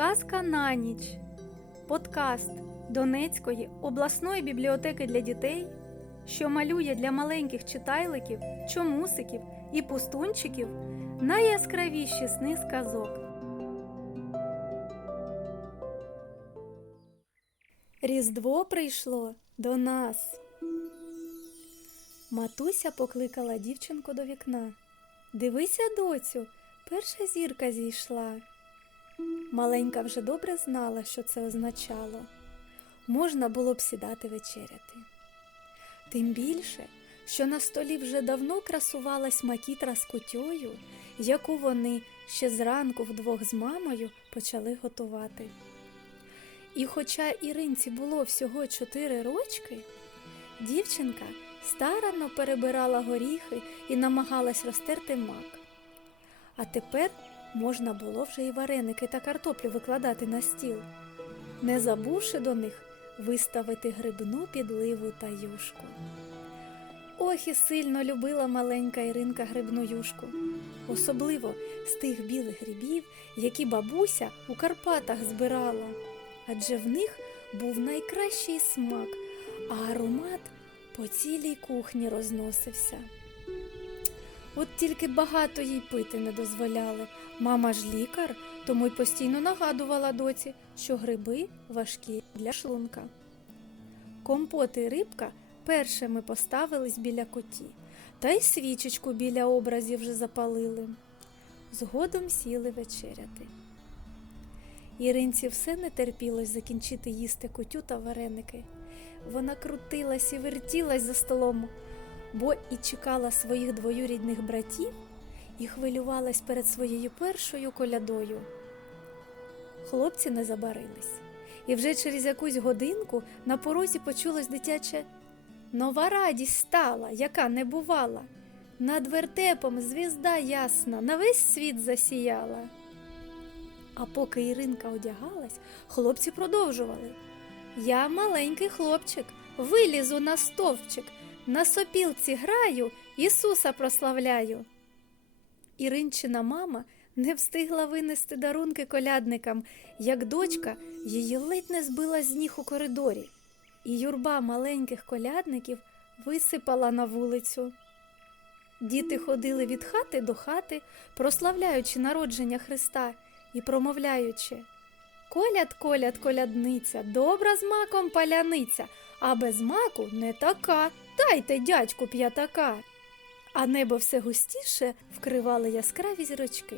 Казка на ніч. Подкаст Донецької обласної бібліотеки для дітей, що малює для маленьких читайликів, чомусиків і пустунчиків найяскравіші сни з казок. Різдво прийшло до нас. Матуся покликала дівчинку до вікна. Дивися, доцю, перша зірка зійшла. Маленька вже добре знала, що це означало. Можна було б сідати вечеряти. Тим більше, що на столі вже давно красувалась макітра з кутьою, яку вони ще зранку вдвох з мамою почали готувати. І хоча Іринці було всього чотири рочки, дівчинка старанно перебирала горіхи і намагалась розтерти мак. А тепер можна було вже і вареники та картоплю викладати на стіл, не забувши до них виставити грибну підливу та юшку. Ох і сильно любила маленька Іринка грибну юшку, особливо з тих білих грибів, які бабуся у Карпатах збирала, адже в них був найкращий смак, а аромат по цілій кухні розносився. От тільки багато їй пити не дозволяли. Мама ж лікар, тому й постійно нагадувала доці, що гриби важкі для шлунка. Компот і рибка першими поставились біля коті, та й свічечку біля образів вже запалили. Згодом сіли вечеряти. Іринці все не терпілось закінчити їсти котю та вареники. Вона крутилась і вертілась за столом, бо і чекала своїх двоюрідних братів і хвилювалась перед своєю першою колядою. Хлопці не забарились, і вже через якусь годинку на порозі почулось дитяче Нова радість стала, яка не бувала. Над вертепом звізда ясна, на весь світ засіяла. А поки Іринка одягалась, хлопці продовжували. Я маленький хлопчик, вилізу на стовпчик, на сопілці граю, Ісуса прославляю. Іринчина мама не встигла винести дарунки колядникам, як дочка її ледь не збила з ніг у коридорі, і юрба маленьких колядників висипала на вулицю. Діти ходили від хати до хати, прославляючи народження Христа і промовляючи Коляд, коляд, колядниця, добра з маком паляниця, а без маку не така. Дайте дядьку п'ятака. А небо все густіше вкривали яскраві зірочки.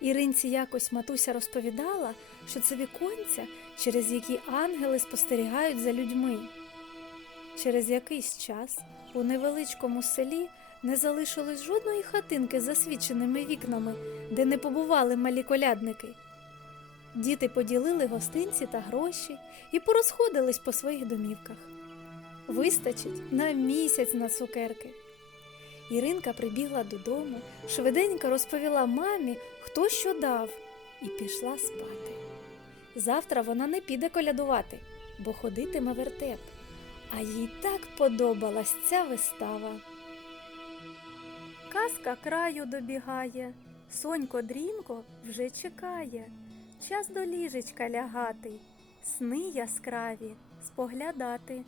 Іринці якось матуся розповідала, що це віконця, через які ангели спостерігають за людьми. Через якийсь час у невеличкому селі не залишилось жодної хатинки з засвіченими вікнами, де не побували малі колядники. Діти поділили гостинці та гроші і порозходились по своїх домівках. Вистачить на місяць на цукерки. Іринка прибігла додому, швиденько розповіла мамі, хто що дав, і пішла спати. Завтра вона не піде колядувати, бо ходитиме вертеп. А їй так подобалась ця вистава. Казка краю добігає, сонько дрімко вже чекає. Час до ліжечка лягати, сни яскраві споглядати.